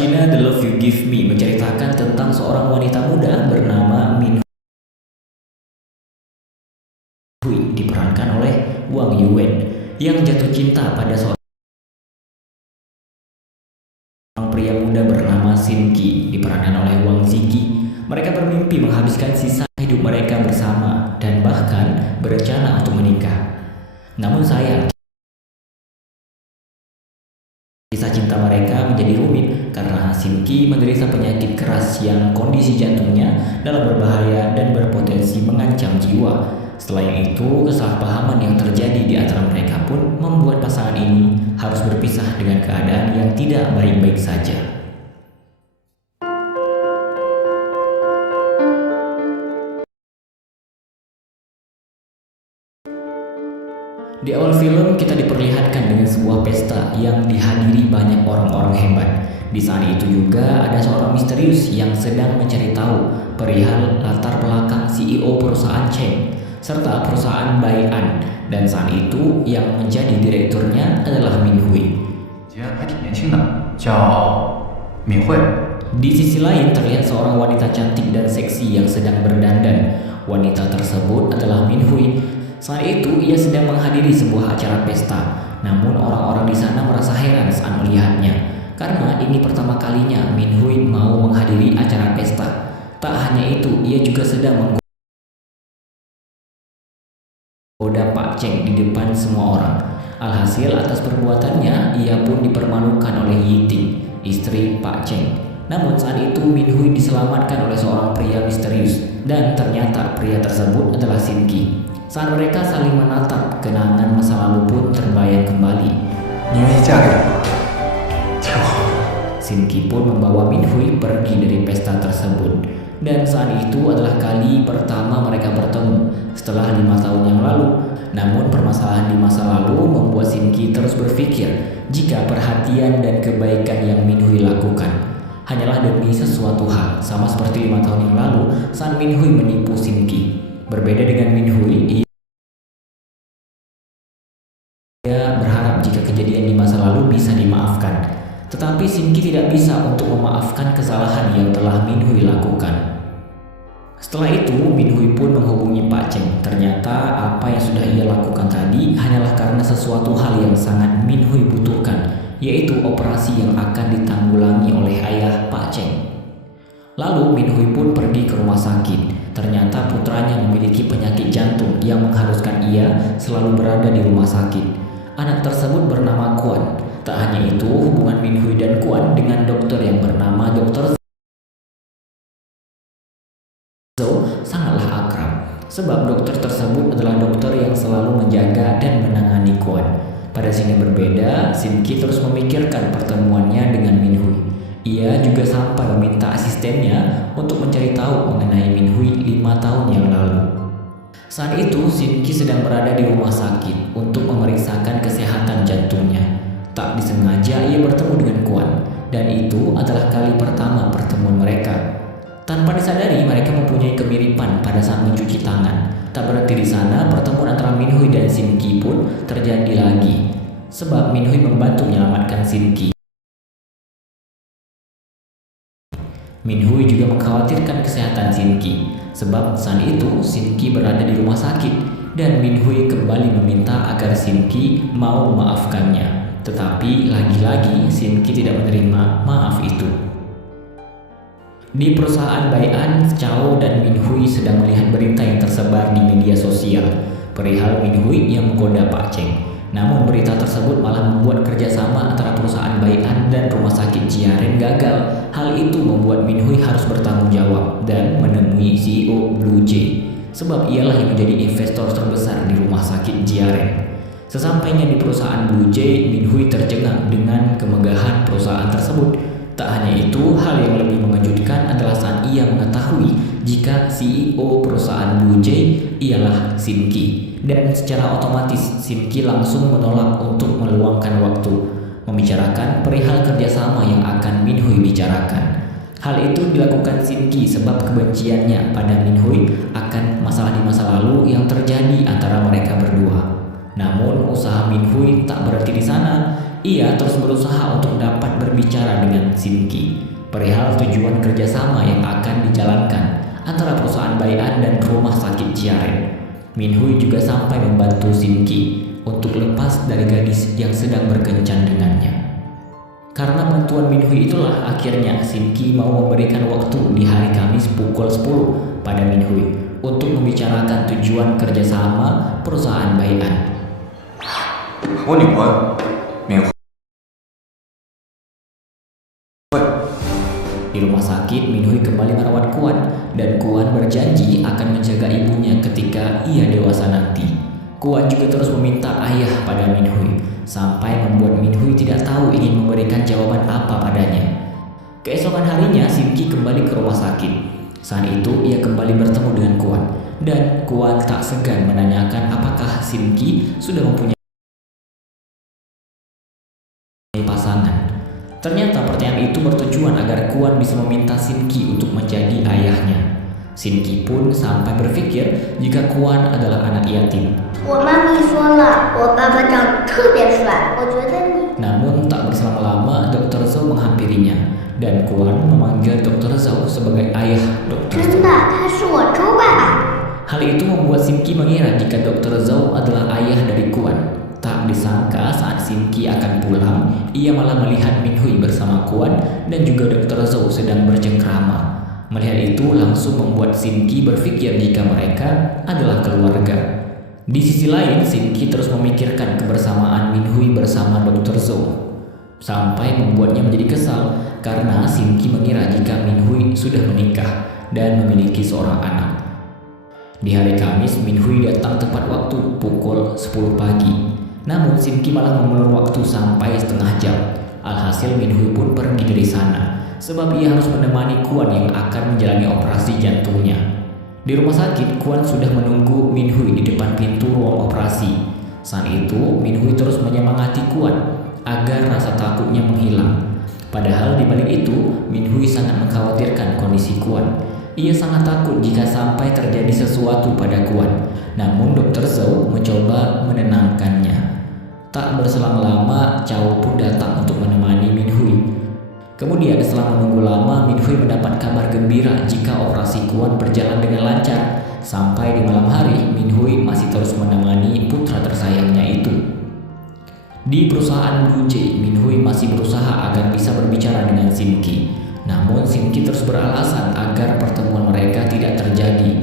Cina The Love You Give Me menceritakan tentang seorang wanita muda bernama Min Hui diperankan oleh Wang Yuwen yang jatuh cinta pada seorang pria muda bernama Xin Qi diperankan oleh Wang Zigi. Mereka bermimpi menghabiskan sisa hidup mereka bersama dan bahkan berencana untuk menikah. Namun sayang, kisah cinta mereka menjadi rumit karena Xin Qi menderita penyakit keras yang kondisi jantungnya dalam berbahaya dan berpotensi mengancam jiwa. Selain itu, kesalahpahaman yang terjadi di antara mereka pun membuat pasangan ini harus berpisah dengan keadaan yang tidak baik-baik saja. Di awal film kita diperlihatkan dengan sebuah pesta yang dihadiri banyak orang-orang hebat. Di saat itu juga ada seorang misterius yang sedang mencari tahu perihal latar belakang CEO perusahaan Cheng serta perusahaan Bai'an, dan saat itu yang menjadi direkturnya adalah Min Hui. Di sisi lain terlihat seorang wanita cantik dan seksi yang sedang berdandan. Wanita tersebut adalah Min Hui. Saat itu ia sedang menghadiri sebuah acara pesta. Namun orang-orang di sana merasa heran saat melihatnya, karena ini pertama kalinya Min Hui mau menghadiri acara pesta. Tak hanya itu, ia juga sedang menggoda Pak Cheng di depan semua orang. Alhasil atas perbuatannya, ia pun dipermalukan oleh Yiting, istri Pak Cheng. Namun saat itu Min Hui diselamatkan oleh seorang pria misterius, dan ternyata pria tersebut adalah Xin Qi. Saat mereka saling menatap, kenangan masa lalu pun terbayang kembali. Xin Qi pun membawa Min Hui pergi dari pesta tersebut, dan saat itu adalah kali pertama mereka bertemu setelah 5 tahun yang lalu. Namun permasalahan di masa lalu membuat Xin Qi terus berpikir jika perhatian dan kebaikan yang Min Hui lakukan hanyalah demi sesuatu hal, sama seperti 5 tahun yang lalu saat Min Hui menipu Xin Qi. Berbeda dengan Min Hui, ia berharap jika kejadian di masa lalu bisa dimaafkan. Tetapi Xin Qi tidak bisa untuk memaafkan kesalahan yang telah Min Hui lakukan. Setelah itu, Min Hui pun menghubungi Pak Cheng. Ternyata apa yang sudah ia lakukan tadi hanyalah karena sesuatu hal yang sangat Min Hui butuhkan, yaitu operasi yang akan ditanggulangi oleh ayah Pak Cheng. Lalu Min Hui pun pergi ke rumah sakit. Ternyata putranya memiliki penyakit jantung yang mengharuskan ia selalu berada di rumah sakit. Anak tersebut bernama Kuan. Tak hanya itu, hubungan Min Hui dan Kuan dengan dokter yang bernama Dr. Zhou sangatlah akrab, sebab dokter tersebut adalah dokter yang selalu menjaga dan menangani Kuan. Pada sini berbeda, Xin Qi terus memikirkan pertemuannya dengan Min Hui. Ia juga sampai meminta asistennya untuk mencari tahu mengenai Min Hui 5 tahun yang lalu. Saat itu, Xin Qi sedang berada di rumah sakit untuk memeriksakan kesehatan jantungnya. Tak disengaja ia bertemu dengan Kuan, dan itu adalah kali pertama pertemuan mereka. Tanpa disadari, mereka mempunyai kemiripan pada saat mencuci tangan. Tak berhenti di sana, pertemuan antara Min Hui dan Xin Qi pun terjadi lagi, sebab Min Hui membantu menyelamatkan Xin Qi. Min Hui juga mengkhawatirkan kesehatan Xin Qi, sebab saat itu Xin Qi berada di rumah sakit, dan Min Hui kembali meminta agar Xin Qi mau memaafkannya. Tetapi lagi-lagi Xin Qi tidak menerima maaf itu. Di perusahaan Bai'an, Cao dan Min Hui sedang melihat berita yang tersebar di media sosial perihal Min Hui yang menggoda Pak Cheng. Namun berita tersebut malah membuat kerjasama antara perusahaan Bai'an dan rumah sakit Jiaren gagal. Hal itu membuat Min Hui harus bertanggung jawab dan menemui CEO Blue Jay, sebab ialah yang menjadi investor terbesar di rumah sakit Jiaren. Sesampainya di perusahaan Blue Jay, Min Hui tercengang dengan kemegahan perusahaan tersebut. Tak hanya itu, hal yang lebih mengejutkan adalah saat ia mengetahui jika CEO perusahaan Blue Jay ialah Xin Qi. Dan secara otomatis Xin Qi langsung menolak untuk meluangkan waktu membicarakan perihal kerjasama yang akan Min Hui bicarakan. Hal itu dilakukan Xin Qi sebab kebenciannya pada Min Hui akan masalah di masa lalu yang terjadi antara mereka berdua. Namun usaha Min Hui tak berhenti di sana. ia terus berusaha untuk dapat berbicara dengan Sin Ki perihal tujuan kerjasama yang akan dijalankan antara perusahaan Bai'an dan rumah sakit Jiaren. Min Hui juga sampai membantu Sin Ki untuk lepas dari gadis yang sedang berkencan dengannya. Karena bantuan Min Hui itulah akhirnya Sin Ki mau memberikan waktu di hari Kamis pukul 10 pada Min Hui untuk membicarakan tujuan kerjasama perusahaan Bai'an. 我女朋友敏慧。 Di rumah sakit, Min Hui kembali merawat Kuan dan Kuan berjanji akan menjaga ibunya ketika ia dewasa nanti. Kuan juga terus meminta ayah pada Min Hui sampai membuat Min Hui tidak tahu ingin memberikan jawaban apa padanya. Keesokan harinya, Sin Ki kembali ke rumah sakit. Saat itu ia kembali bertemu dengan Kuan dan Kuan tak segan menanyakan apakah Sin Ki sudah mempunyai pasangan. Ternyata pertanyaan itu bertujuan agar Kuan bisa meminta Sin Ki untuk menjadi ayahnya. Sin Ki pun sampai berpikir jika Kuan adalah anak yatim. Namun tak berselang lama Dr. Zhou menghampirinya dan Kuan memanggil Dr. Zhou sebagai ayah Dr. Zhou. Hal itu membuat Sin Ki mengira jika Dr. Zhou adalah ayah dari Kuan. Tak disangka saat Sin Ki akan pulang, ia malah melihat Min Hui bersama Kuan dan juga Dr. Zhou sedang bercengkrama. Melihat itu langsung membuat Sin Ki berpikir jika mereka adalah keluarga. Di sisi lain, Sin Ki terus memikirkan kebersamaan Min Hui bersama Dr. Zhou sampai membuatnya menjadi kesal karena Sin Ki mengira jika Min Hui sudah menikah dan memiliki seorang anak. Di hari Kamis, Min Hui datang tepat waktu pukul 10 pagi. Namun Sin Ki malah mengulur waktu sampai setengah jam. Alhasil Min Hui pun pergi dari sana sebab ia harus menemani Kuan yang akan menjalani operasi jantungnya. Di rumah sakit, Kuan sudah menunggu Min Hui di depan pintu ruang operasi. Saat itu, Min Hui terus menyemangati Kuan agar rasa takutnya menghilang. Padahal di balik itu, Min Hui sangat mengkhawatirkan kondisi Kuan. Ia sangat takut jika sampai terjadi sesuatu pada Kuan. Namun Dr. Zhou mencoba menenangkannya. Tak berselang lama, Chao pun datang untuk menemani Min Hui. Kemudian setelah menunggu lama, Min Hui mendapat kabar gembira jika operasi Kuan berjalan dengan lancar. Sampai di malam hari, Min Hui masih terus menemani putra tersayangnya itu. Di perusahaan Blue Jay, Min Hui masih berusaha agar bisa berbicara dengan Sin Ki. Namun Sin Ki terus beralasan agar pertemuan mereka tidak terjadi.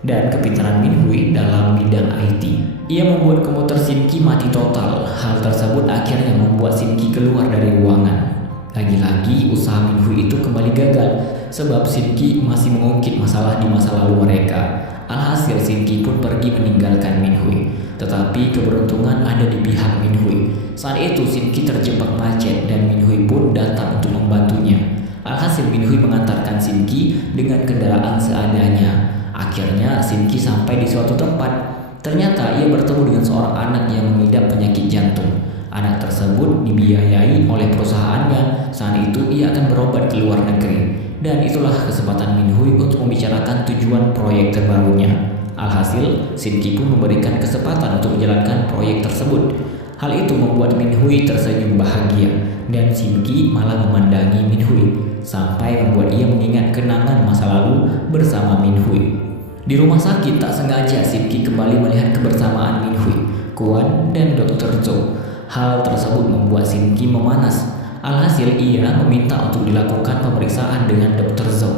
Dan kepintaran Min Hui dalam bidang IT, ia membuat komputer Sin Ki mati total. Hal tersebut akhirnya membuat Sin Ki keluar dari ruangan. Lagi-lagi usaha Min Hui itu kembali gagal sebab Sin Ki masih mengungkit masalah di masa lalu mereka. Alhasil Sin Ki pun pergi meninggalkan Min Hui. Tetapi keberuntungan ada di pihak Min Hui. Saat itu Sin Ki terjebak macet dan Min Hui pun datang untuk membantunya. Alhasil Min Hui mengantarkan Sin Ki dengan kendaraan seadanya. Akhirnya Sin Ki sampai di suatu tempat. Ternyata ia bertemu dengan seorang anak yang mengidap penyakit jantung. Anak tersebut dibiayai oleh perusahaannya. Saat itu ia akan berobat ke luar negeri. Dan itulah kesempatan Min Hui untuk membicarakan tujuan proyek terbarunya. Alhasil, Sin Ki pun memberikan kesempatan untuk menjalankan proyek tersebut. Hal itu membuat Min Hui tersenyum bahagia dan Sin Ki malah memandangi Min Hui sampai membuat ia mengingat kenangan masa lalu bersama Min Hui. Di rumah sakit tak sengaja Sin Ki kembali melihat kebersamaan Min Hui, Kuan, dan Dr. Zhou. Hal tersebut membuat Sin Ki memanas. Alhasil ia meminta untuk dilakukan pemeriksaan dengan Dr. Zhou.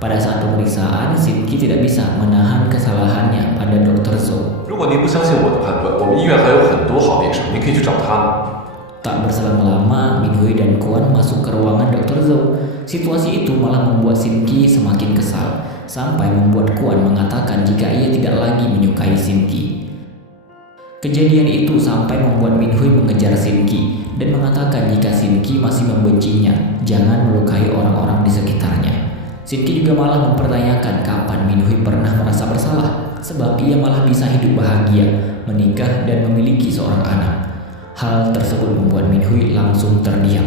Pada saat pemeriksaan, Sin Ki tidak bisa menahan kesalahannya pada Dr. Zhou. Tak berselang lama, Min Hui dan Kuan masuk ke ruangan Dr. Zhou. Situasi itu malah membuat Sin Ki semakin kesal, sampai membuat Kuan mengatakan jika ia tidak lagi menyukai Sin Ki. Kejadian itu sampai membuat Min Hui mengejar Sin Ki dan mengatakan jika Sin Ki masih membencinya, jangan melukai orang-orang di sekitarnya. Sin Ki juga malah mempertanyakan kapan Min Hui pernah merasa bersalah, sebab ia malah bisa hidup bahagia, menikah, dan memiliki seorang anak. Hal tersebut membuat Min Hui langsung terdiam.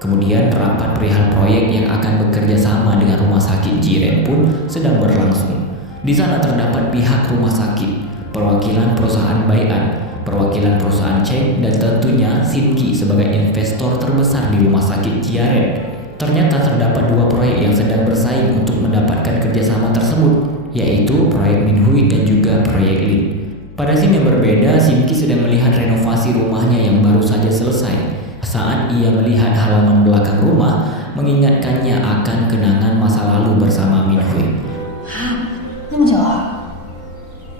Kemudian rapat perihal proyek yang akan bekerja sama dengan rumah sakit Jiren pun sedang berlangsung. Di sana terdapat pihak rumah sakit, perwakilan perusahaan Bai'an, perwakilan perusahaan Cheng, dan tentunya Shin Ki sebagai investor terbesar di rumah sakit Jiaren. Ternyata terdapat dua proyek yang sedang bersaing untuk mendapatkan kerjasama tersebut, yaitu proyek Minhui dan juga proyek Lin. Pada scene yang berbeda, Shin Ki sedang melihat renovasi rumahnya yang baru saja selesai. Saat ia melihat halaman belakang rumah, mengingatkannya akan kenangan masa lalu bersama Minhui. 那么久啊，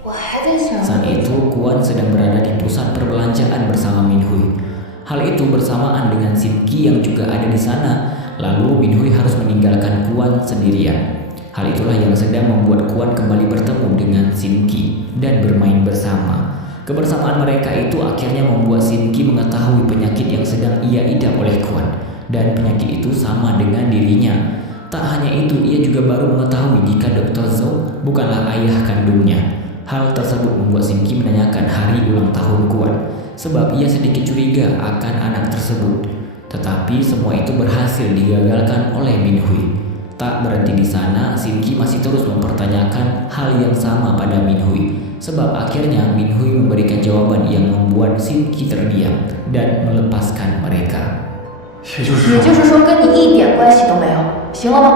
我还在想。 Saat itu, Kuan sedang berada di pusat perbelanjaan bersama Minhui. Hal itu bersamaan dengan Shin Ki yang juga ada di sana. Lalu Minhui harus meninggalkan Kuan sendirian. Hal itulah yang sedang membuat Kuan kembali bertemu dengan Shin Ki dan bermain bersama. Kebersamaan mereka itu akhirnya membuat Shin Ki mengetahui penyakit yang sedang ia idap oleh Kuan, dan penyakit itu sama dengan dirinya. Tak hanya itu, ia juga baru mengetahui jika Dr. Zhou bukanlah ayah kandungnya. Hal tersebut membuat Shin Ki menanyakan hari ulang tahun Kuan, sebab ia sedikit curiga akan anak tersebut. Tetapi semua itu berhasil digagalkan oleh Minhui. Tak berhenti di sana, Shin Ki masih terus mempertanyakan hal yang sama pada Minhui, sebab akhirnya Minhui memberikan jawaban yang membuat Shin Ki terdiam dan melepaskan mereka. 也就是说，也就是说，跟你一点关系都没有，行了吗？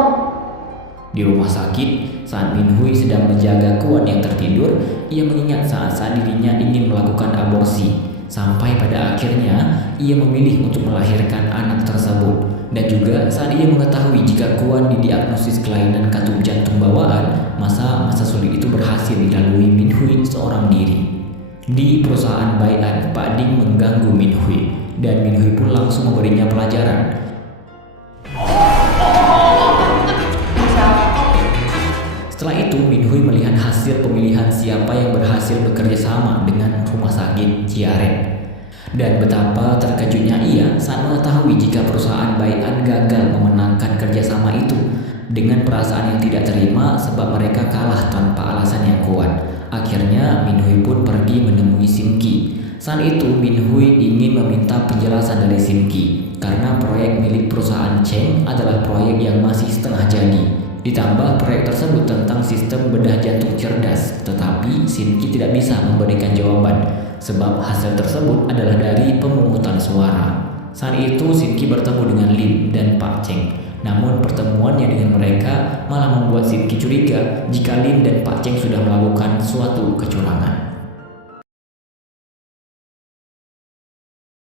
Di rumah sakit, saat Minhui sedang menjaga Kuan yang tertidur, ia mengingat saat dirinya ingin melakukan aborsi. Sampai pada akhirnya, ia memilih untuk melahirkan anak tersebut. Dan juga saat ia mengetahui jika Kuan didiagnosis kelainan katup jantung bawaan, masa sulit itu berhasil dilalui Minhui seorang diri. Di perusahaan Baian, Pak Ding mengganggu Minhui, dan Minhui pun langsung memberinya pelajaran. Setelah itu, Minhui melihat hasil pemilihan siapa yang berhasil bekerja sama dengan rumah sakit Jiaren. Dan betapa terkejutnya ia saat mengetahui jika perusahaan Baian gagal memenangkan kerjasama itu, dengan perasaan yang tidak terima sebab mereka kalah tanpa alasan yang kuat. Akhirnya Minhui pun pergi menemui Shin Ki. Saat itu Minhui ingin meminta penjelasan dari Shin Ki karena proyek milik perusahaan Cheng adalah proyek yang masih setengah jadi. Ditambah proyek tersebut tentang sistem bedah jantung cerdas, tetapi Shin Ki tidak bisa memberikan jawaban sebab hasil tersebut adalah dari pemungutan suara. Saat itu Shin Ki bertemu dengan Lin dan Pak Cheng. Namun pertemuannya dengan mereka malah membuat Shin Ki curiga jika Lin dan Pak Cheng sudah melakukan suatu kecurangan.